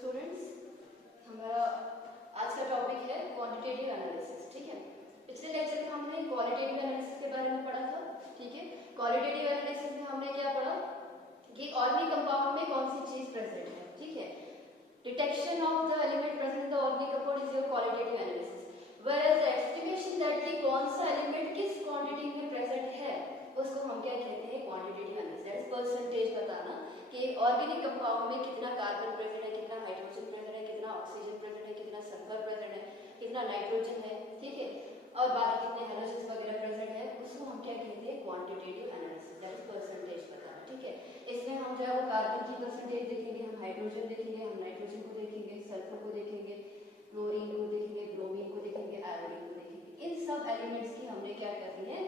Students, हमारा आज का टॉपिक है क्वांटिटेटिव एनालिसिस। ठीक है, पिछले लेक्चर में हमने क्वालिटेटिव एनालिसिस के बारे में पढ़ा था। ठीक है, क्वालिटेटिव एनालिसिस में हमने क्या पढ़ा कि ऑर्गेनिक कंपाउंड में कौन सी चीज प्रेजेंट है। ठीक है, detection of the element present in the organic compound is your qualitative analysis, whereas the estimation that कि कौन सा एलिमेंट किस क्वांटिटी में प्रेजेंट है उसको हम क्या कहते हैं, quantitative analysis. That is percentage बताना कि ऑर्गेनिक कंपाउंड में कितना कार्बन प्रेजेंट है, कितना हाइड्रोजन प्रेजेंट है, कितना ऑक्सीजन प्रेजेंट है, कितना सल्फर प्रेजेंट है, कितना नाइट्रोजन है। ठीक है, और बाकी कितने हैलोजन्स वगैरह प्रेजेंट है, उसको हम क्या कहते हैं, quantitative analysis. That is percentage बताना। ठीक है, इसमें हम जो है वो कार्बन की परसेंटेज देखेंगे, हम हाइड्रोजन देखेंगे, हम नाइट्रोजन को देखेंगे, सल्फर को देखेंगे, क्लोरीन को देखेंगे, ब्रोमीन को देखेंगे, आयोडीन को देखेंगे। इन सब एलिमेंट्स की हमने क्या करनी है,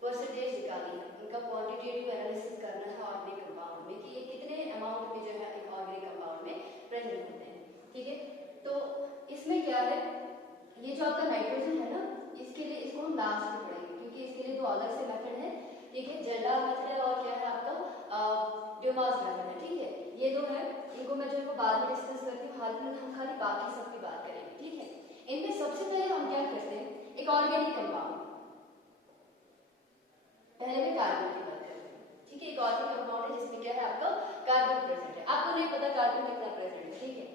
परसेंटेज निकालनी है, उनका क्वांटिटेटिव एनालिसिस करना है ऑर्गेनिक कंपाउंड में कि ये कितने अमाउंट में जो है एक ऑर्गेनिक कंपाउंड में प्रेजेंट होते हैं। ठीक है, तो इसमें क्या है, ये जो आपका नाइट्रोजन है ना, इसके लिए इसको हम लास्ट में पढ़ेंगे क्योंकि इसके लिए दो अलग से मेथड है। ठीक है, जेला मेथड है और क्या है आपका ड्यूमास मेथड है। ठीक है, ये दो है, इनको मैं जो है बाद में डिस्कस करती हूँ, हाल में हम खाली बाकी सबकी बात करेंगे। ठीक है, इनमें सबसे पहले हम क्या करते हैं, एक ऑर्गेनिक कंपाउंड, पहले में कार्बन की बात करते हैं। ठीक है, एक ऑर्गेनिक कंपाउंड है जिसमें क्या है आपका कार्बन प्रेजेंट है। आपको नहीं पता कार्बन कितना प्रेजेंट है। ठीक है,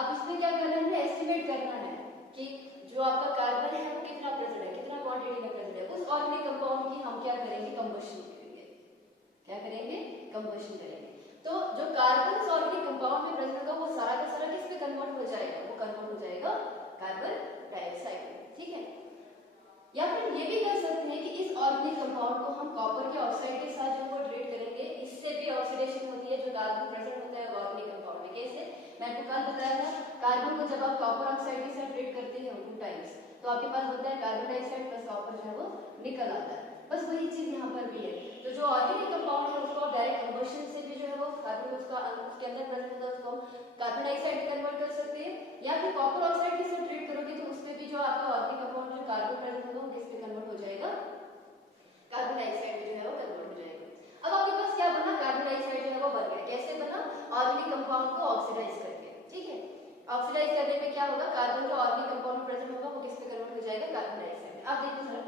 अब इसमें क्या करना है, एस्टिमेट करना है कि जो आपका कार्बन है वो कितना प्रेजेंट है, कितना क्वांटिटी में प्रेजेंट है। उस ऑर्गेनिक कंपाउंड की हम क्या करेंगे, कंबशन करेंगे। क्या करेंगे, कंबशन करेंगे। तो जो कार्बन उस ऑर्गेनिक कंपाउंड में प्रेजेंट होगा वो सारा का सारा किस पे कन्वर्ट हो जाएगा, वो कन्वर्ट हो जाएगा कार्बन डाइऑक्साइड में। ठीक है, या फिर ये भी कर सकते हैं कि इस ऑर्गेनिक कंपाउंड को हम कॉपर के ऑक्साइड के साथ जो वो ट्रीट करेंगे, इससे भी ऑक्सीडेशन होती है जो कार्बन प्रेजेंट होता है ऑर्गेनिक कंपाउंड में। कैसे, मैं आपको कल बताया था, कार्बन को जब आप कॉपर ऑक्साइड के साथ ट्रीट करते हैं 2 टाइम्स तो आपके पास होता है कार्बन डाइऑक्साइड प्लस कॉपर जो है वो निकल आता है। बस वही चीज यहाँ पर भी है। तो जो ऑर्गेनिक कंपाउंड है उसको डायरेक्ट कंबशन से भी जो है वो कार्बन उसके अंदर प्रेजेंट होता है उसको कार्बन डाइऑक्साइड कन्वर्ट कर सकते हैं, या फिर कॉपर ऑक्साइड के साथ ट्रीट करोगे तो उसमें भी जो आपका ऑर्गेनिक कंपाउंड जो कार्बन प्रेजेंट होगा वो किस पे कन्वर्ट हो जाएगा, कार्बन डाइऑक्साइड में जो है वो कन्वर्ट हो जाएगा। अब आपके पास क्या बना, कार्बन डाइऑक्साइड जो है वो बन गया। कैसे बना, ऑर्गेनिक कंपाउंड को ऑक्सीडाइज करके। ठीक है, ऑक्सीडाइज करने में क्या होगा, कार्बन जो ऑर्गेनिक कंपाउंड प्रेजेंट होगा वो किस पे कन्वर्ट हो जाएगा, कार्बन डाइऑक्साइड में। अब देखो जरा,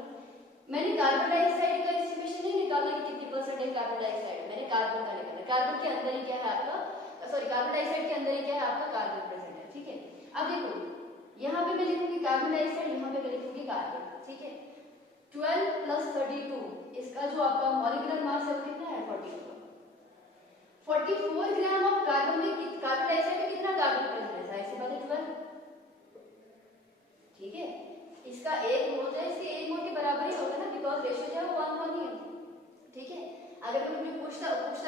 मैंने कार्बन डाइऑक्साइड का एस्टिमेशन नहीं निकाला कि कितनी परसेंटेज कार्बन डाइऑक्साइड है, मैंने कार्बन का निकाला। कार्बन के अंदर ही क्या है आपका, सॉरी कार्बन डाइऑक्साइड के अंदर ही क्या है आपका कार्बन प्रेजेंट है। ठीक है, अब देखो यहाँ पे मैं लिखूंगी कार्बन डाइऑक्साइड, यहाँ पे मैं लिखूंगी कार्बन। ठीक है, 12 प्लस 32, इसका जो आपका मॉलिक्यूलर मास है वो कितना है, 44। 44 ग्राम ऑफ कार्बन में, कार्बन डाइऑक्साइड में कितना कार्बन प्रेजेंट है, जाहिर सी बात है 12। ठीक है, इसका 1 मोल है, इसके 1 मोल के बराबर ही होगा ना, बिकॉज़ रेशियो जो है वो 1:1 ही है। ठीक है, अगर कोई मुझे पूछता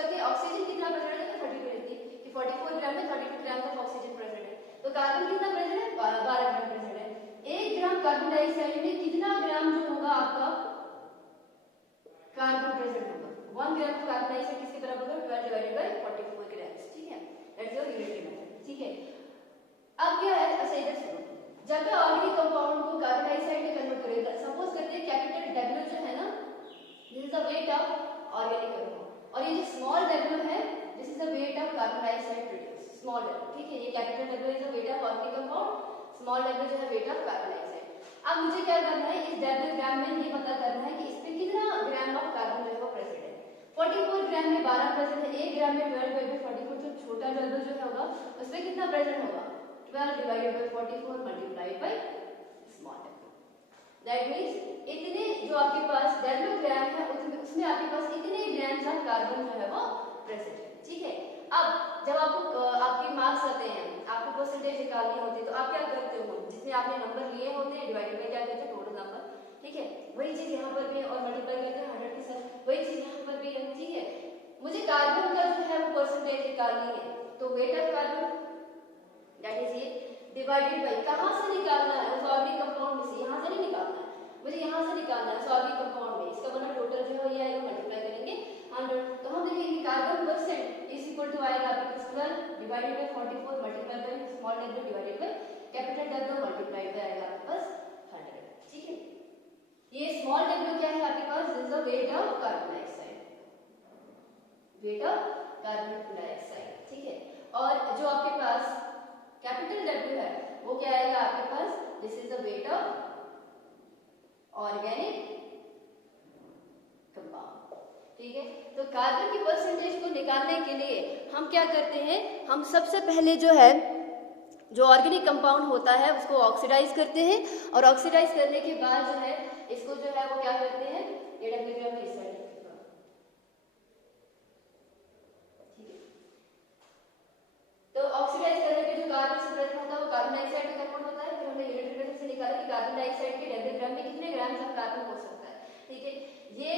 कि ऑक्सीजन कितना प्रेजेंट है तो 32 लिखती कि 44 ग्राम में 32 ग्राम का ऑक्सीजन प्रेजेंट है। तो कार्बन कितना प्रेजेंट है, 12 ग्राम प्रेजेंट है। 1 ग्राम कार्बन डाइऑक्साइड में कितना ग्राम जो होगा आपका कार्बन प्रेजेंट होगा, 1 ग्राम कार्बन डाइऑक्साइड किसके बराबर होगा, 12 डिवाइडेड बाय 44 ग्राम्स। ठीक है, दैट्स योर यूनिट मेथड। ठीक है, अब क्या है, अच्छा इधर सुनो, जब मैं ऑर्गेनिक कंपाउंड को कार्बन डाइऑक्साइड में कन्वर्ट करेगा, सपोज करते हैं कैपिटल W जो है ना, this is the weight of organic compound, और ये जो स्मॉल w है this is the weight of carbon dioxide produce, small w। ठीक है, ये capital W is the weight of organic compound, small w जो है वेट ऑफ कार्बन डाइऑक्साइड। अब मुझे क्या करना है, इस W ग्राम में ये पता करना है कि इस पे कितना ग्राम ऑफ कार्बन जो है वो प्रेजेंट है। 44 ग्राम में 12 प्रेजेंट है, 1 ग्राम में 12/44, जो छोटा W जो है होगा उस पे कितना प्रेजेंट होगा, 12 divided by 44 multiplied by small w. That means इतने जो आपके पास W ग्राम है उसमें आपके पास इतने ग्राम्स ऑफ कार्बन जो है वो प्रेजेंट है। ठीक है, अब जब आपको आपके मार्क्स आते हैं, आपको परसेंटेज निकालनी होती है तो आप क्या करते हो, जिसमें आपने नंबर लिए होते हैं डिवाइडेड बाय क्या करते हैं, टोटल नंबर। ठीक है, वही चीज यहाँ पर भी और मल्टीप्लाई करते हैं 100 के साथ, वही चीज यहाँ पर भी है। ठीक है, मुझे कार्बन का जो है वो परसेंटेज निकालनी है, तो wait of carbon that is ये डिवाइडेड बाय, कहां से निकालना है, उस ऑर्गेनिक कंपाउंड में से, यहां से नहीं निकालना है, मुझे यहां से निकालना है उस ऑर्गेनिक कंपाउंड में। इसका बना टोटल जो है ये आएगा, मल्टीप्लाई करेंगे 100, तो हम देखेंगे carbon percent is equal to आएगा आपके पास 12 divided by 44 multiply by small w divided by capital W multiply by आएगा आपके पास 100। ठीक है, ये स्मॉल w क्या है आपके पास, this is the weight of carbon dioxide, weight of carbon dioxide. ठीक है, और जो आपके पास कार्बन की परसेंटेज को निकालने के लिए हम क्या करते हैं, हम सबसे पहले जो है जो ऑर्गेनिक कंपाउंड होता है उसको ऑक्सीडाइज करते हैं, और ऑक्सीडाइज करने के बाद जो है इसको जो है वो क्या करते हैं, एडाग्राम में इस साइड लिखूंगा, ठीक है। तो ऑक्सीडाइज करने पे जो कार्बन से प्रेजेंट होता है वो कार्बन डाइऑक्साइड में कन्वर्ट होता है। फिर हमने यूनिट रिलेशन से निकाला कि कार्बन डाइऑक्साइड के डेसीग्राम में कितने ग्राम ऑफ कार्बन हो सकता है, ठीक है। ये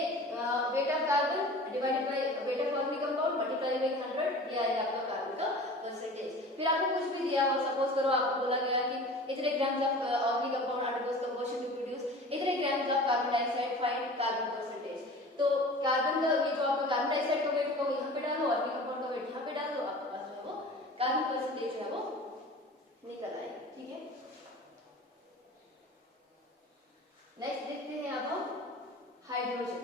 wait of carbon divided by weight of organic compound multiply by 100, ये आएगा आपका कार्बन का परसेंटेज। फिर आपको कुछ भी दिया हो, सपोज करो आपको बोला गया कि इतने grams of organic compound undergoes combustion to produce इतने grams of carbon dioxide, find carbon percentage. तो कार्बन का ये जो आपका कार्बन डाइऑक्साइड का वेट को यहां पे डालो, ऑर्गेनिक कंपाउंड का वेट यहां पे डाल दो, आपके पास जो है वो कार्बन परसेंटेज है वो निकल आएगा, ठीक है। नेक्स्ट देखते हैं अब हम हाइड्रोजन।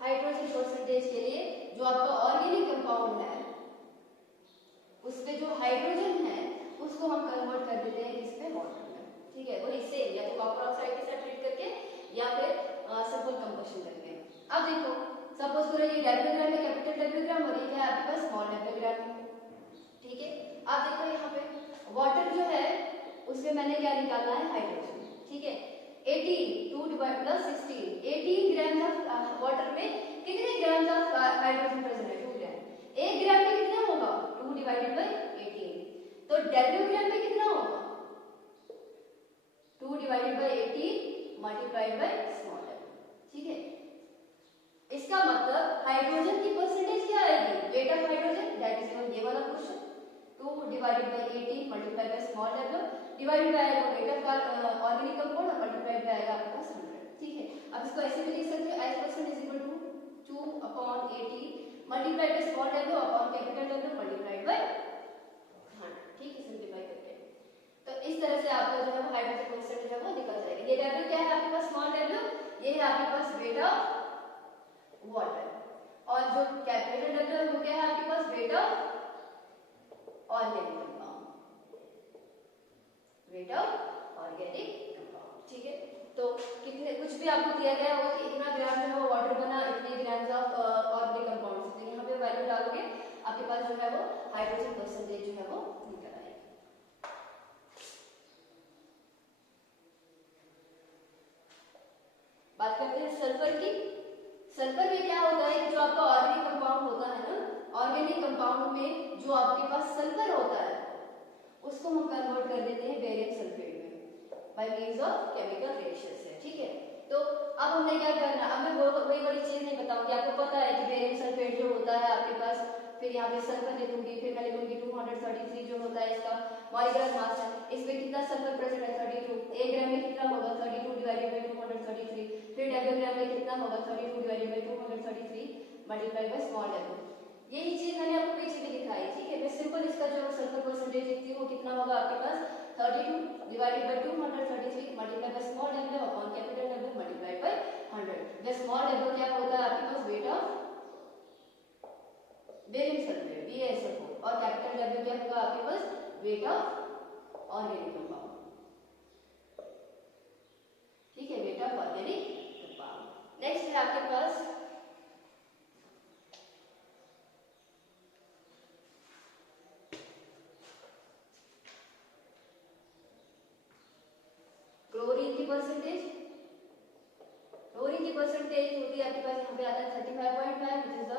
हाइड्रोजन परसेंटेज के लिए जो आपका ऑर्गेनिक कंपाउंड है उसमें जो हाइड्रोजन है उसको हम कन्वर्ट कर देते हैं किस पे, वाटर में, ठीक है। वही सेम, या तो कॉपर ऑक्साइड के साथ ट्रीट करके या फिर सिंपल कंबशन करके। अब देखो सपोज करो ये डेब्यूग्राम है, कैपिटल डेब्यूग्राम, और ये क्या है आपके पास स्मॉल डेब्यूग्राम, ठीक है। अब देखो यहाँ पे वाटर जो है उसमें मैंने क्या निकालना है, हाइड्रोजन, ठीक है। 18 2 divide plus 16 18 gram of water में कितने ग्राम ऑफ हाइड्रोजन प्रेजेंट है, 2 ग्राम। 1 ग्राम में कितना होगा, 2 डिवाइडेड बाय 18, तो डब्ल्यू ग्राम में कितना होगा, 2 divided by 18 multiplied by small w, ठीक है। इसका मतलब हाइड्रोजन की परसेंटेज क्या आएगी, weight of hydrogen, that is ये वाला question, 2 divided by 18 multiplied by small w, divided bye आएगा वेट ऑफ ऑर्गेनिक कंपाउंड और मल्टीप्लाइड बाय आएगा आपके पास 100, ठीक है। अब इसको ऐसे भी लिख सकते हो, s% is equal to 2/18 multiplied by small w upon capital W multiplied by 100, ठीक है, सिंपलीफाई करके। तो इस तरह से आपका जो है वो हाइड्रोजन परसेंटेज है वो निकल जाएगा। ये w क्या है आपके पास, स्मॉल w, ये है आपके पास वेट ऑफ वाटर, और जो कैपिटल W है वो क्या है आपके पास, weight of organic compound, weight of organic compound, ठीक है। तो कितने कुछ भी आपको दिया गया होगा कि इतना ग्राम जो है वो वाटर बना, इतने ग्राम ऑफ ऑर्गेनिक कंपाउंड, तो यहाँ पे वैल्यू डालोगे आपके पास जो है वो हाइड्रोजन परसेंटेज जो है वो निकल आएगा। बात करते हैं सल्फर की। सल्फर में क्या होता है, जो आपका ऑर्गेनिक कंपाउंड होता है ना, ऑर्गेनिक कंपाउंड में जो आपके पास सल्फर होता है उसको हम कन्वर्ट कर देते हैं बेरियम सल्फेट में by means of chemical reaction से, ठीक है। तो अब हमने क्या करना, अब मैं वही वाली चीज नहीं बताऊंगी, आपको पता है कि बेरियम सल्फेट जो होता है आपके पास, फिर यहाँ पे सल्फर लिखूंगी, फिर मैं लिखूंगी 233 जो होता है इसका मॉलिक्यूलर मास है, इसमें कितना सल्फर प्रेजेंट है 32, 1 ग्राम में कितना होगा 32 डिवाइडेड बाय 233, फिर w ग्राम में कितना होगा 32 divided by 233 multiply by small w। यही चीज मैंने आपको पीछे भी दिखाई, ठीक है। मैं सिंपल इसका जो सल्फर परसेंटेज लिखती हूँ वो कितना होगा आपके पास 32 divided by 233 multiply by small w upon capital W multiply by 100, वे स्मॉल w क्या होता है आपके पास, weight of barium sulphate BaSO4, और कैपिटल W क्या होगा आपके पास, वेट ऑफ ऑर्गेनिक कंपाउंड, ठीक है, weight of organic compound. Next है आपके पास क्लोरीन की परसेंटेज। क्लोरीन की परसेंटेज होती है आपके पास, यहाँ पे आता है 35.5 which is the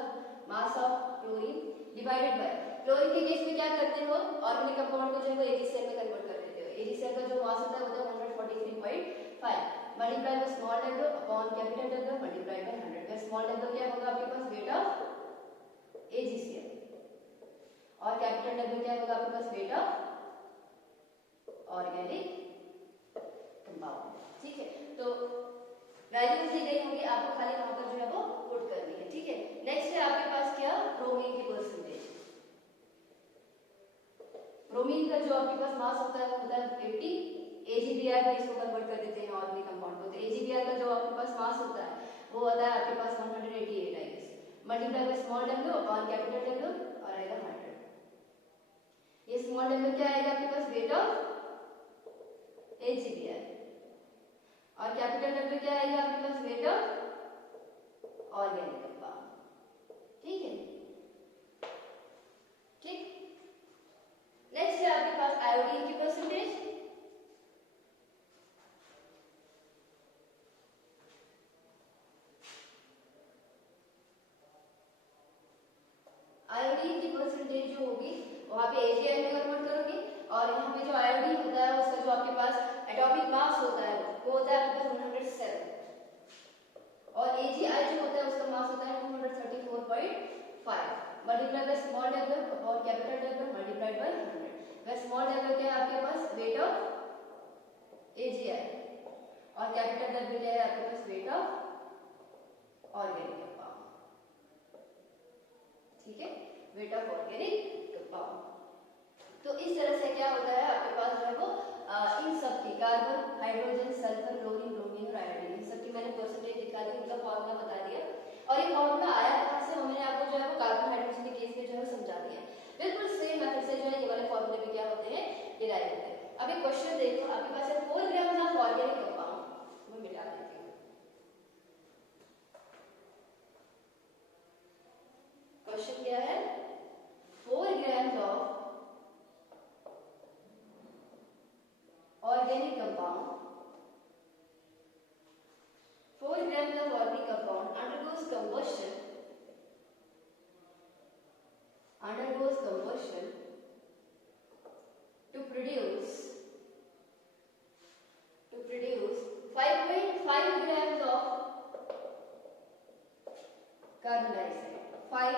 mass of chlorine divided by, chlorine के केस में क्या करते हो, ऑर्गेनिक कंपाउंड को जो है वो AgCl में कन्वर्ट कर देते हो, AgCl का जो मास होता है वो 143.5 multiply by small w upon capital W multiply by 100, वे स्मॉल w क्या होगा आपके पास, वेट ऑफ AgCl, और कैपिटल W क्या होगा आपके पास, वेट ऑफ ऑर्गेनिक कंपाउंड, ठीक है। तो वैल्यूज दी गई होंगी, आपको खाली वहां पर जो है वो पुट करनी है, ठीक है। नेक्स्ट है आपके पास क्या, ब्रोमीन की परसेंटेज। ब्रोमीन का जो आपके पास मास होता है वो होता है 80, AgBr में इसको कन्वर्ट कर देते हैं ऑर्गेनिक कंपाउंड को, तो AgBr का जो आपके पास मास होता है वो होता है आपके पास 188 times multiply by small w upon capital W और आएगा 100, ये स्मॉल w क्या आएगा आपके पास, वेट ऑफ AgBr, और कैपिटल डब्ल्यू क्या आएगा आपके पास, वेट ऑफ ऑर्गेनिक कंपाउंड। ठीक है, ठीक। नेक्स्ट है आपके पास आयोडीन की परसेंटेज। आयोडीन की परसेंटेज जो होगी वहां पे AgI में कन्वर्ट करोगे, और यहाँ पे जो आयोडीन होता है उसका जो आपके पास एटॉमिक मास होता है वो होता है आपके पास 107, और AgI जो होता है उसका मास होता है 234.5 multiply by small w upon capital W multiplied by 100, वह स्मॉल w क्या है आपके पास, वेट ऑफ AgI, और कैपिटल W क्या है आपके पास, वेट ऑफ ऑर्गेनिक कंपाउंड। ठीक है, वेट ऑफ ऑर्गेनिक कंपाउंड। तो इस तरह से क्या होता है आपके पास जो है वो इन सब की carbon, hydrogen, sulphur, chlorine, bromine और आयोडीन, इन सब की मैंने परसेंटेज दिखा दी, उनका फॉर्मूला बता दिया, और ये फॉर्मूला आया कहां से, मैंने आपको जो है वो कार्बन हाइड्रोजन के केस में जो है समझा दिया। बिल्कुल सेम मेथड से जो है ये वाले फॉर्मूले भी क्या होते हैं, डिराइव होते हैं। अब एक क्वेश्चन देखो, आपके पास है 4 ग्राम ऑफ ऑर्गेनिक कंपाउंड, मैं मिटा देती हूं। क्वेश्चन क्या है, 4 gram of organic compound, 4 grams of organic compound undergoes combustion to produce 5.5 grams of carbon dioxide, 5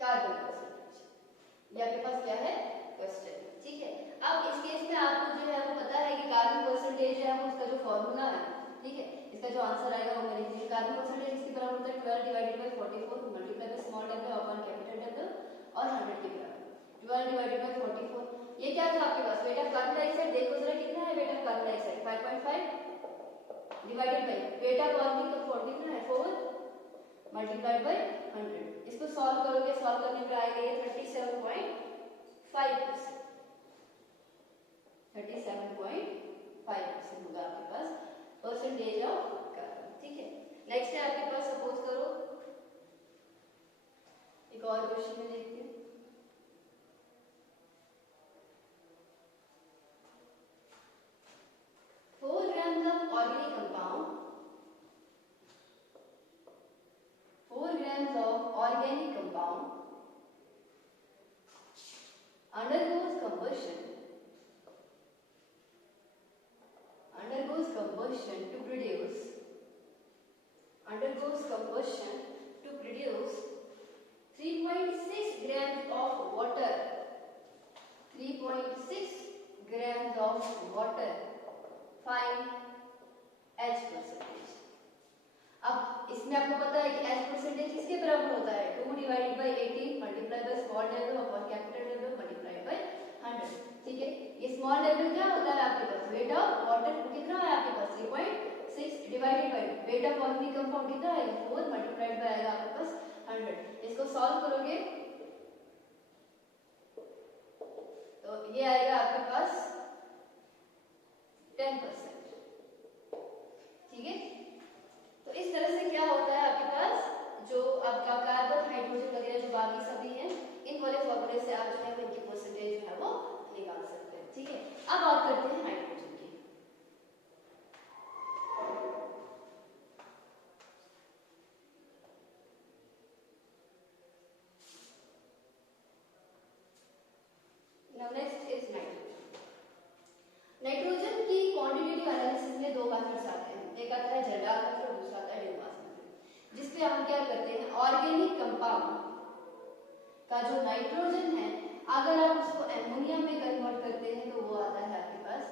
carbon percentage. ये आपके पास क्या है, क्वेश्चन। ठीक है, अब इस केस में आपको जो है वो पता है कि कार्बन परसेंटेज है वो उसका जो फॉर्मूला है, ठीक है, इसका जो आंसर आएगा वो मेरे लिए कार्बन परसेंटेज इसके बराबर होता है 12 divided by 44 multiply by small w upon capital W और 100 के बराबर, 12 डिवाइडेड बाय 44। ये क्या था आपके पास, वेट ऑफ कार्बन डाइऑक्साइड, देखो जरा कितना है weight of carbon dioxide, 5.5 divided by weight of organic compound कितना है, 4 मल्टीप्लाइड बाय 100। इसको सॉल्व करोगे, सॉल्व करने पर आएगा ये 37.5%, 37.5% होगा आपके पास परसेंटेज ऑफ कार्बन। ठीक है, नेक्स्ट है आपके पास, सपोज करो एक और क्वेश्चन में देखते हैं। Four grams of organic compound, 4 grams of organic compound undergoes combustion to produce 3.6 grams of water, 3.6 grams of water, find H percentage. अब इसमें आपको पता है कि H परसेंटेज किसके बराबर होता है, 2 divided by 18 multiply by small w upon capital W multiply by 100। ठीक है, ये स्मॉल w क्या होता है आपके पास, वेट ऑफ वाटर कितना है आपके पास, 3.6 divided by weight of organic compound कितना है, 4 मल्टीप्लाइड बाय आएगा आपके पास 100। इसको सॉल्व करोगे तो ये आएगा आपके पास 10%। ठीक है, तो इस तरह से क्या होता है आपके पास जो आपका कार्बन, हाइड्रोजन वगैरह जो बाकी सभी हैं, इन वाले फॉर्मूले से आप जो है इनकी परसेंटेज जो है वो निकाल सकते हैं। ठीक है, अब बात करते हैं नाइट्रोजन की। Now next is nitrogen. Nitrogen की क्वांटिटेटिव एनालिसिस में दो मेथड्स आते हैं, एक आता है जर्डाल मेथड और दूसरा आता है ड्यूमास मेथड, जिसपे हम क्या करते हैं, ऑर्गेनिक कंपाउंड का जो नाइट्रोजन है अगर आप उसको एमोनिया में कन्वर्ट करते हैं तो वो आता है आपके पास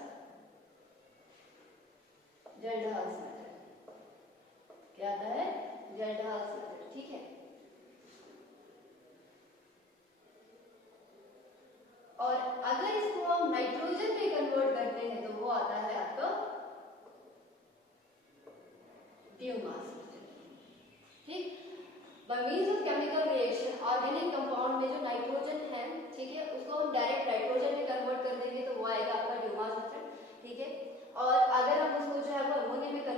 जर्डाल्स मेथड। क्या आता है, जर्डाल्स मेथड। ठीक है, और अगर इसको हम नाइट्रोजन में कन्वर्ट करते हैं तो वो आता है आपका ड्यूमास मेथड। ठीक, by means of chemical reaction organic compound में जो नाइट्रोजन है, ठीक है, उसको हम डायरेक्ट नाइट्रोजन में कन्वर्ट कर देंगे तो वो आएगा आपका ड्यूमास मेथड। ठीक है, और अगर हम उसको जो है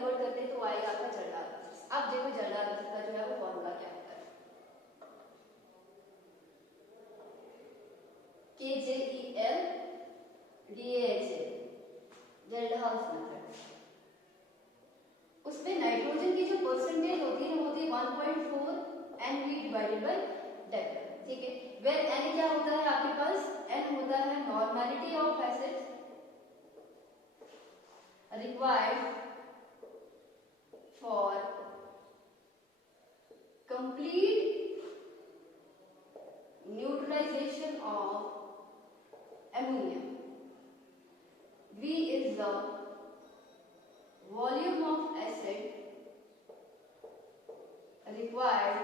कन्वर्ट करते हैं तो आएगा आपका जर्डाल बेसिस। अब देखो जर्डाल बेसिस का जो है वो फॉर्मूला क्या होता है, KJEL DAHL, जर्डाल्स मेथड। उसमें नाइट्रोजन की जो परसेंटेज होती है वो होती है 1.4 NV डिवाइडेड बाय W, ठीक है। वेर N क्या होता है आपके पास, N होता है normality of acids required for complete neutralisation of ammonia. V is the volume of acid required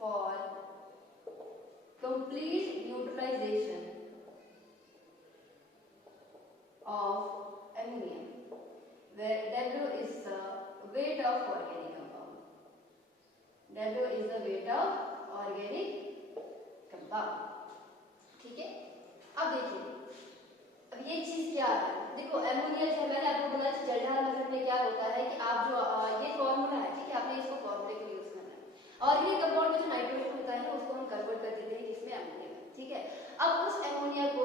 for complete neutralization of ammonia, where W is the weight of organic compound. W is the weight of organic compound, ठीक है। अब देखिए, अब ये चीज क्या है, देखो एमोनिया जो है मैंने आपको बोला जर्डाल मेथड में क्या होता है कि आप जो ये फॉर्मूला है, ठीक है, आपने इसको फॉर्मूले को यूज करना है और ये कंपाउंड में जो नाइट्रोजन होता है ना उसको हम कन्वर्ट कर देते हैं जिसमें अमोनिया, ठीक है। अब उस अमोनिया को,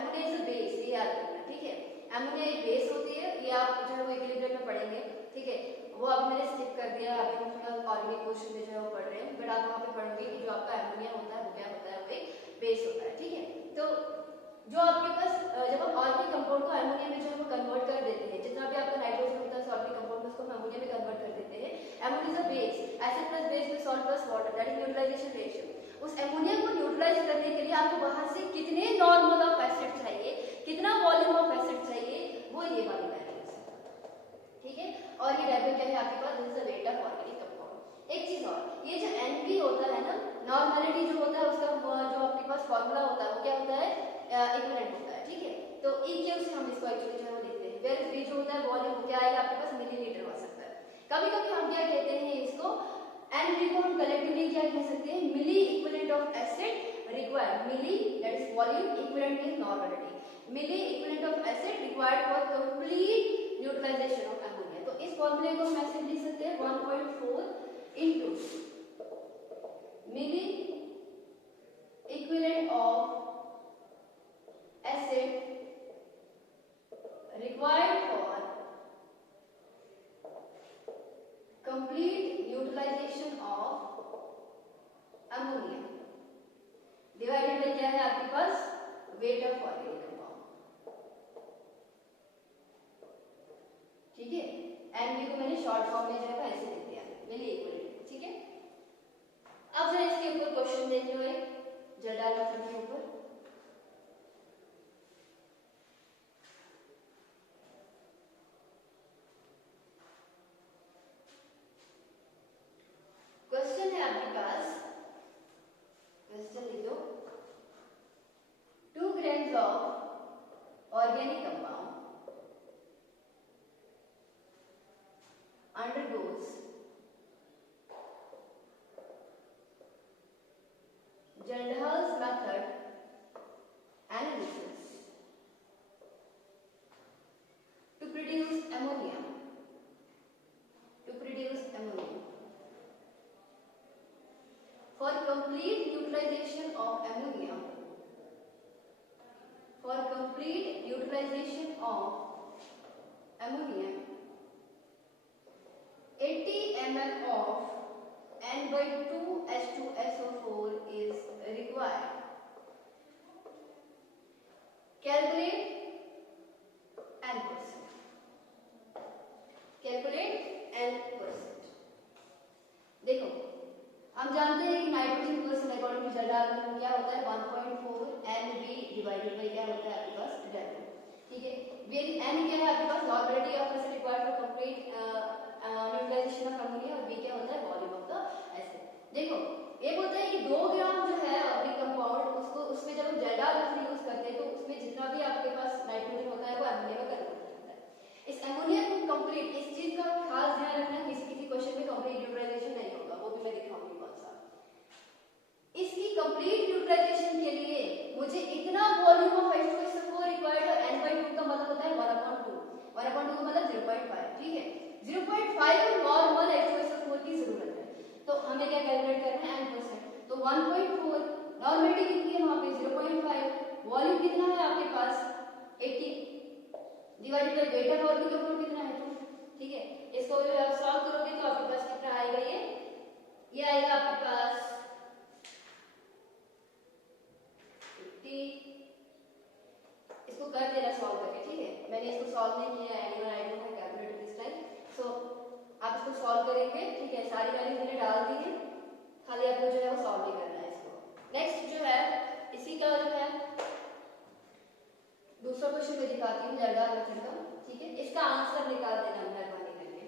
अमोनिया इज अ बेस, ये याद रखना, ठीक है। अमोनिया एक बेस होती है, ये आप जो है वो इक्विलिब्रियम में पढ़ेंगे, ठीक है। वो अभी मैंने स्किप कर दिया, अभी हम थोड़ा ऑर्गेनिक क्वेश्चन में जो है वो पढ़ रहे हैं, बट आप वहां पे पढ़ोगे कि जो आपका अमोनिया होता है वो क्या होता है, वो एक बेस होता है, ठीक है। तो जो आपके पास जब हम ऑर्गेनिक कंपाउंड को अमोनिया में जो है वो कन्वर्ट कर देते हैं, जितना भी आपका नाइट्रोजन होता है ऑर्गेनिक कंपाउंड में उसको हम अमोनिया में कन्वर्ट कर देते हैं। Ammonia is a base, acid plus base plus salt plus water, that is neutralization ratio. उस अमोनिया को न्यूट्रलाइज करने के लिए आपको बाहर से कितने नॉर्मल ऑफ एसिड चाहिए, कितना वॉल्यूम ऑफ एसिड चाहिए, वो ये वाली वैल्यू है, ठीक है। और ये वैल्यू क्या है आपके पास, this is the weight of organic compound. एक चीज और, ये जो NP होता है ना, नॉर्मलिटी जो होता है उसका जो आपके पास फॉर्मूला होता है वो क्या होता है, इक्विवेलेंट होता है, ठीक है। तो EQ से हम इसको एक्चुअली जो है वो लिखते हैं, वेयर V जो होता है वॉल्यूम क्या आएगा आपके पास, मिलीलीटर आ सकता है। कभी कभी हम क्या कहते हैं इसको, NP को हम कलेक्टिवली क्या कह सकते हैं, milli equivalent of acid required, milli that is volume, equivalent is normality, milli equivalent of acid required for complete neutralisation of ammonia. तो इस फॉर्मूले को हम ऐसे लिख सकते हैं 1.4 into milli equivalent of acid required for complete neutralization of ammonia divided by क्या है आपके पास, weight of organic compound, ठीक है। NP को मैंने शॉर्ट फॉर्म में जो है ऐसे लिख दिया, मिली इक्विवेलेंट, ठीक है। अब जरा इसके ऊपर क्वेश्चन देख लो, एक जर्डाल मेथड के ऊपर। क्वेश्चन है आपके पास, क्वेश्चन लिख लो, 2 grams of organic compound undergoes Jandal's method analysis to produce ammonia. For complete neutralization of ammonia, for complete neutralization of ammonia, 80 ml of N/2H2SO4 is required. Calculate N%. Calculate N%. देखो हम जानते हैं कि nitrogen percent according to Kjeldahl method क्या होता है, 1.4 NV divided by क्या होता है आपके पास, W, ठीक है। वेरी N क्या है आपके पास, normality of acid required for complete neutralisation of ammonia, और V क्या होता है, वॉल्यूम ऑफ द एसिड। देखो एक होता है कि 2 ग्राम जो है ऑर्गेनिक कंपाउंड, उसको उसमें जब हम जर्डाल मेथड यूज करते हैं तो उसमें जितना भी आपके पास नाइट्रोजन होता है वो अमोनिया में कन्वर्ट हो जाता है। इस अमोनिया को कंप्लीट, इस चीज का खास ध्यान रखना, किसी क्वेश्चन में कंप्लीट न्यूट्रलाइजेशन नहीं होगा, वो भी मैं दिखाऊंगी। इसकी कंप्लीट न्यूट्रलाइजेशन के लिए मुझे इतना वॉल्यूम ऑफ H2SO4 रिक्वायर्ड है, N/2 का मतलब होता है 1/2, 1/2 का मतलब 0.5, ठीक है। 1.4, नॉर्मलिटी कितनी है वहां पे 0.5, वॉल्यूम कितना है आपके पास 80 डिवाइडेड बाय बेटा का वर्ग का फोर कितना है 2। ठीक है, इसको जो आप सॉल्व करोगे तो आपके पास कितना आएगा, ये आएगा आपके पास 50। इसको कर देना सॉल्व करके, ठीक है, मैंने इसको सॉल्व नहीं किया है, anyone I don't have calculator this time, so आप इसको सॉल्व करेंगे, ठीक है, सारी वैल्यूज मैंने डाल दी है, खाली आपको जो है वो सॉल्व ही करना है इसको। नेक्स्ट जो है इसी का जो है दूसरा क्वेश्चन मैं दिखाती हूँ जर्दार मेथड का, ठीक है, इसका आंसर निकाल देना मेहरबानी करके,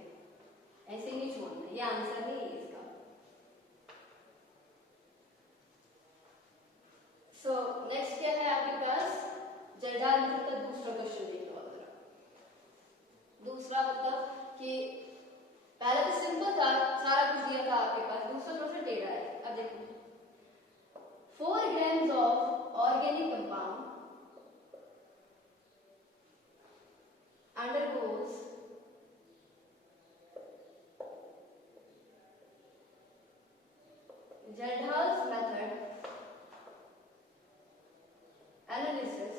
ऐसे नहीं छोड़ना, ये आंसर नहीं है इसका। सो नेक्स्ट क्या है आपके पास, जर्दार मेथड का दूसरा क्वेश्चन देख लो। दूसरा मतलब कि पहले तो सिंपल था, सारा कुछ दिया था आपके पास, दूसरा क्वेश्चन दे रहा है। अब देखो 4 grams of organic compound undergoes Jardhal's method analysis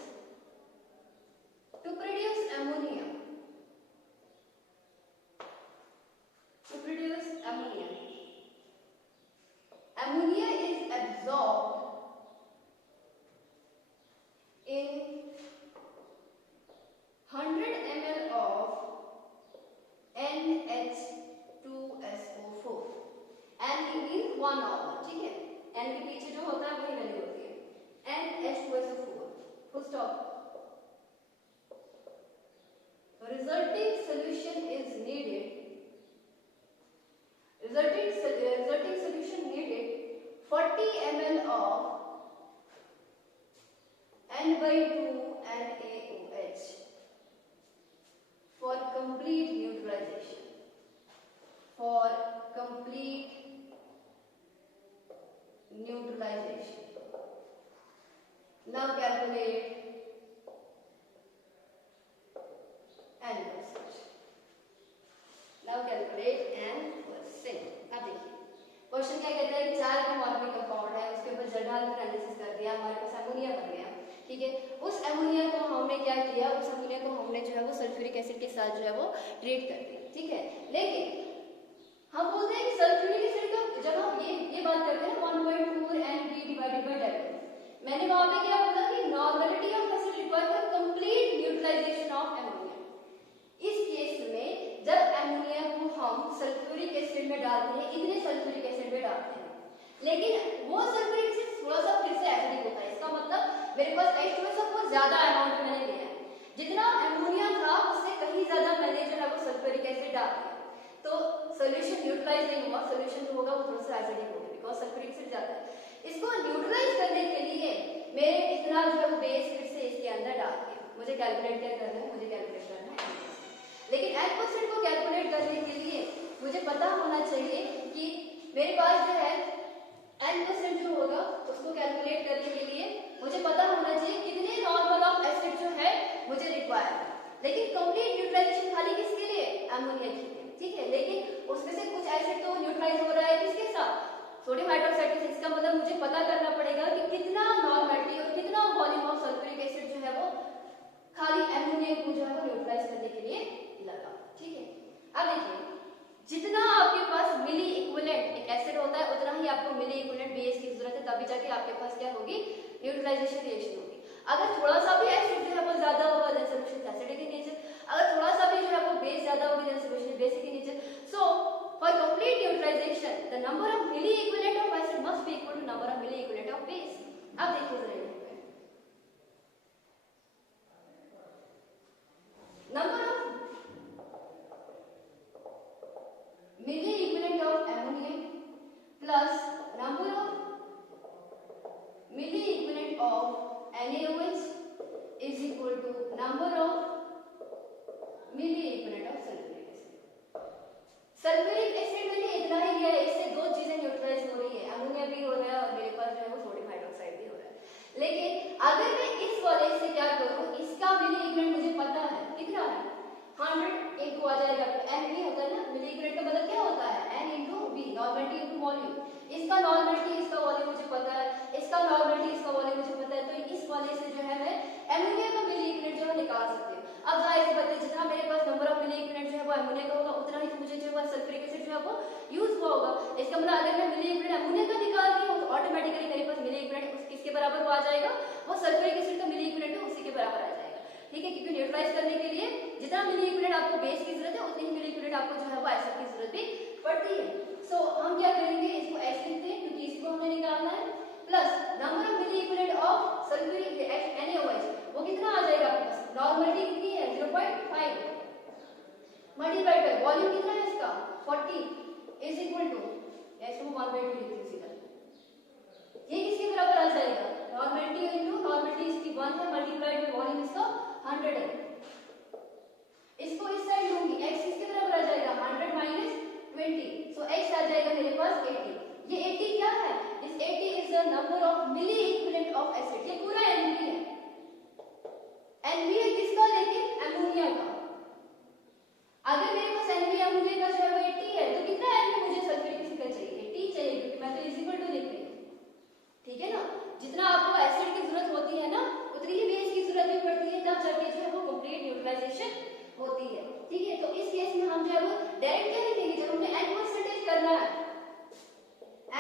to produce ammonia. Ammonia is absorbed in 100 ml of NH2SO4 and it means 1 normal, ठीक है, n के पीछे जो होता है वही वैल्यू होती है, NH2SO4 full stop। Resulting solution needed 40 ml of N/2NaOH for complete neutralization. Now calculate N%. Now calculate N%. अब देखिए क्वेश्चन क्या कहता है कि 4 ग्राम ऑर्गेनिक कंपाउंड है, उसके ऊपर जर्दाल का एनालिसिस कर दिया, हमारे पास अमोनिया बन गया, ठीक है, उस अमोनिया को हमने क्या किया, उस अमोनिया को हमने जो है वो सल्फ्यूरिक एसिड के साथ जो है वो ट्रीट कर दिया, ठीक है, लेकिन हम बोलते हैं कि सल्फ्यूरिक एसिड का जब हम ये बात करते हैं 1.4 NB डिवाइडेड बाय W, मैंने वहां पे क्या बोला कि normality of acid required for complete neutralisation of ammonia. इस केस में जब अमोनिया को हम सल्फ्यूरिक एसिड में डालते हैं, इतने सल्फ्यूरिक एसिड में डालते हैं, लेकिन वो सल्फ्यूरिक एसिड थोड़ा सा फिर से एसिडिक होता है, इसका मतलब मेरे पास H2SO4 ज्यादा अमाउंट में मैंने लिया है, जितना अमोनिया था उससे कहीं ज्यादा मैंने जो है वो सल्फ्यूरिक एसिड डाल दिया, तो सॉल्यूशन न्यूट्रलाइज नहीं हुआ, सॉल्यूशन जो होगा वो थोड़ा सा एसिडिक होगा बिकॉज़ सल्फ्यूरिक एसिड ज्यादा है। इसको न्यूट्रलाइज करने के लिए मैंने इतना जो है बेस फिर से इसके अंदर डाल दिया, मुझे कैलकुलेट क्या करना है, मुझे कैलकुलेट करना है, लेकिन N% को कैलकुलेट करने के लिए मुझे पता होना चाहिए कि मेरे पास जो है N% जो होगा उसको कैलकुलेट करने के लिए मुझे पता होना चाहिए कितने नॉर्मल ऑफ एसिड जो है मुझे रिक्वायर है, लेकिन कंप्लीट न्यूट्रलाइजेशन खाली किसके लिए, अमोनिया के लिए, ठीक है, लेकिन उसमें से कुछ एसिड तो न्यूट्रलाइज हो रहा है किसके साथ, सोडियम हाइड्रोक्साइड के साथ, इसका मतलब मुझे पता करना पड़ेगा कि कितना नॉर्मलिटी और कितना वॉल्यूम ऑफ सल्फ्यूरिक एसिड जो है वो खाली अमोनिया को जो है वो न्यूट्रलाइज करने के लिए लगा, ठीक है। अब देखिए जितना आपके पास मिली इक्विवेलेंट एक एसिड होता है उतना ही आपको मिली इक्विवेलेंट बेस की जरूरत है, तभी जाके आपके पास क्या होगी, न्यूट्रलाइजेशन रिएक्शन होगी। अगर थोड़ा सा भी एसिड जो है वो ज्यादा होगा then solution acidic in nature, अगर थोड़ा सा भी जो है वो बेस ज्यादा होगी then solution basic in nature. So for complete neutralization the number of milli equivalent of acid must be equal to number of milli equivalent of base. अब देखिए जरा number of milli equivalent of ammonia plus number of milli equivalent of NaOH is equal to number of milli equivalent of sulfuric acid। Sulphuric acid मैंने इतना ही लिया है, इससे दो चीजें न्यूट्रलाइज हो रही है, अमोनिया भी हो रहा है और मेरे पास जो है वो सोडियम हाइड्रोक्साइड भी हो रहा है, लेकिन अगर मैं इस वाले से क्या करूं, इसका मिली इक्विवेलेंट मुझे पता है कितना है 100 इनटू आ जाएगा n भी होता है ना, मिली इक्विवेलेंट का मतलब क्या होता है n into v, normality into volume, इसका नॉर्मलिटी इसका वॉल्यूम मुझे अमोनिया का होगा उतना ही मुझे जो है सल्फ्यूरिक एसिड जो है वो यूज हुआ होगा। इसका मतलब अगर मैं मिली इक्विवेलेंट अमोनिया का निकाल रही हूँ तो ऑटोमेटिकली मेरे पास मिली इक्विवेलेंट किसके बराबर वो आ जाएगा, वो सल्फ्यूरिक एसिड का मिली इक्विवेलेंट है उसी के बराबर आ जाएगा। ठीक है, क्योंकि न्यूट्रलाइज करने के लिए जितना मिली इक्विवेलेंट आपको बेस की जरूरत है उतनी ही मिली इक्विवेलेंट आपको जो है वो एसिड की जरूरत भी पड़ती है। सो हम क्या करेंगे, इसको H लिखते हैं क्योंकि इसको हमने निकालना है, plus number of milli equivalent of sulphuric NaOH वो कितना आ जाएगा आपके पास, नॉर्मलिटी कितनी है 0.5 मल्टीप्लाइड बाय वॉल्यूम कितना है इसका 40 इज इक्वल टू इसको 1/2 लिख दीजिए सीधा, ये किसके बराबर आ जाएगा, नॉर्मलिटी इनटू नॉर्मलिटी इसकी 1 है मल्टीप्लाइड बाय वॉल्यूम इसका 100 है। इसको इस साइड लूंगी x किसके बराबर आ जाएगा 100 माइनस 20 सो x आ जाएगा मेरे पास 80। ये 80 क्या है, इस 80 is the number of milli equivalent of acid, ये पूरा NB है, NB है किसका लेकिन अमोनिया का। अगर मेरे पास NB अमोनिया का जो है वो 80 है तो कितना NB मुझे सल्फ्यूरिक एसिड का चाहिए, 80 चाहिए क्योंकि मैं तो इज इक्वल टू लिख रही हूं। ठीक है ना, जितना आपको एसिड की जरूरत होती है ना उतनी ही बेस की जरूरत भी पड़ती है, तब जाके जो है वो कंप्लीट न्यूट्रलाइजेशन होती है। ठीक है, तो इस केस में हम जो है वो डायरेक्ट क्या लिखेंगे, जब हमने n% करना है,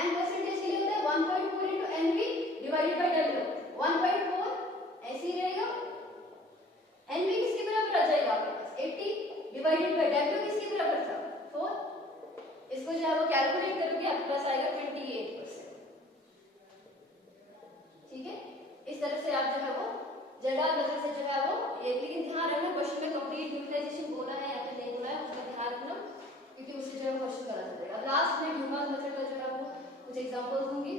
n% के लिए होता है 1.4 into NB divided by W, 1.4 ऐसे ही रहेगा, NB किसके बराबर आ जाएगा आपके पास 80 डिवाइडेड बाय W किसके बराबर था 4, इसको जो है वो कैलकुलेट करोगे आपके पास आएगा 28%। ठीक है, इस तरह से आप जो है वो जनरल मेथड से जो है वो ये, लेकिन ध्यान रखना क्वेश्चन में कंप्लीट न्यूट्रलाइजेशन बोला है या फिर नहीं बोला है उसका ध्यान रखना क्योंकि उससे जो है क्वेश्चन करा जाएगा। लास्ट में ड्यूमास मेथड का जो है वो कुछ एग्जांपल्स दूंगी।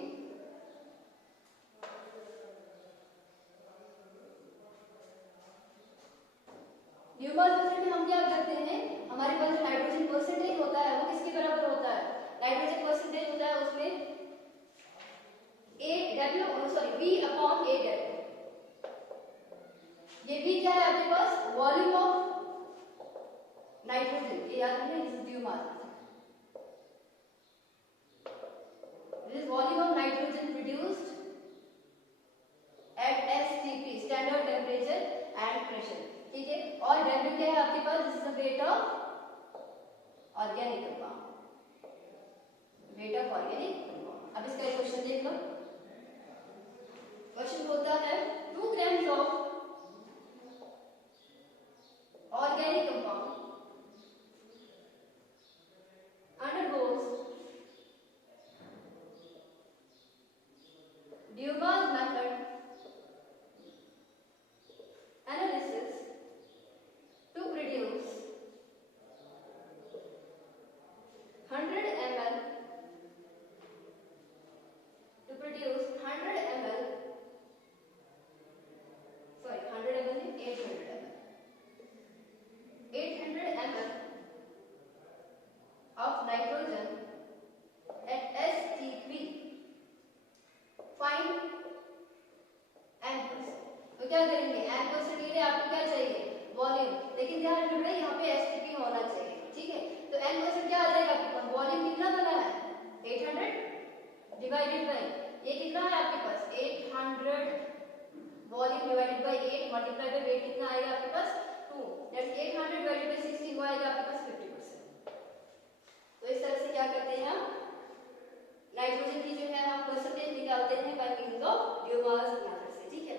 ड्यूमास मेथड में हम क्या करते हैं, हमारे पास जो नाइट्रोजन परसेंटेज होता है वो किसके बराबर होता है, नाइट्रोजन परसेंटेज होता है उसमें V/A W, ये भी क्या है आपके पास वॉल्यूम ऑफ नाइट्रोजन, ये याद रखना this is Dumas, this is volume of nitrogen produced at STP standard temperature and pressure. ठीक है, और W क्या है आपके पास, this is the weight of organic compound, weight of organic compound. अब इसका एक क्वेश्चन देख लो, क्वेश्चन बोलता है 2 grams of organic compound undergoes Dewars method analysis to produce 100 ml to produce 100 ml sorry 100 ml नहीं 800 ml 800 ml of nitrogen at STP find n%। तो क्या करेंगे n% के लिए आपको क्या चाहिए वॉल्यूम, लेकिन ध्यान रखना यहाँ पे STP होना चाहिए। ठीक है, तो n% क्या आ जाएगा आपके पास, वॉल्यूम कितना बना है 800 डिवाइडेड बाय ये कितना है आपके पास 800 volume divided by 8 multiply by weight कितना आएगा आपके पास 2, दैट्स 800 डिवाइडेड बाय 60 वो आएगा आपके पास 50%। तो इस तरह से क्या करते हैं हम नाइट्रोजन की जो है हम परसेंटेज निकालते हैं by means of Dumas method से। ठीक है,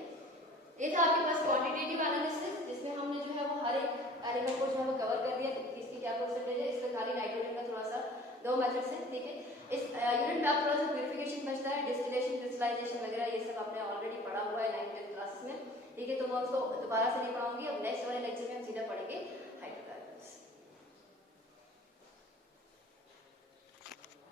ये था आपके पास क्वांटिटेटिव एनालिसिस जिसमें हमने जो है वो हर एक एलिमेंट को जो है वो कवर कर दिया किसकी क्या परसेंटेज है, इसमें खाली नाइट्रोजन का थोड़ा सा 2 मेथड्स हैं। ठीक है, इस यूनिट में आप थोड़ा सा प्यूरिफिकेशन बचता है, डिस्टिलेशन क्रिस्टलाइजेशन वगैरह ये सब आपने ऑलरेडी पढ़ा हुआ है 9th क्लासेस में। ठीक है, तो मैं उसको दोबारा से नहीं पढ़ाऊंगी, अब नेक्स्ट वाले लेक्चर में हम सीधा पढ़ेंगे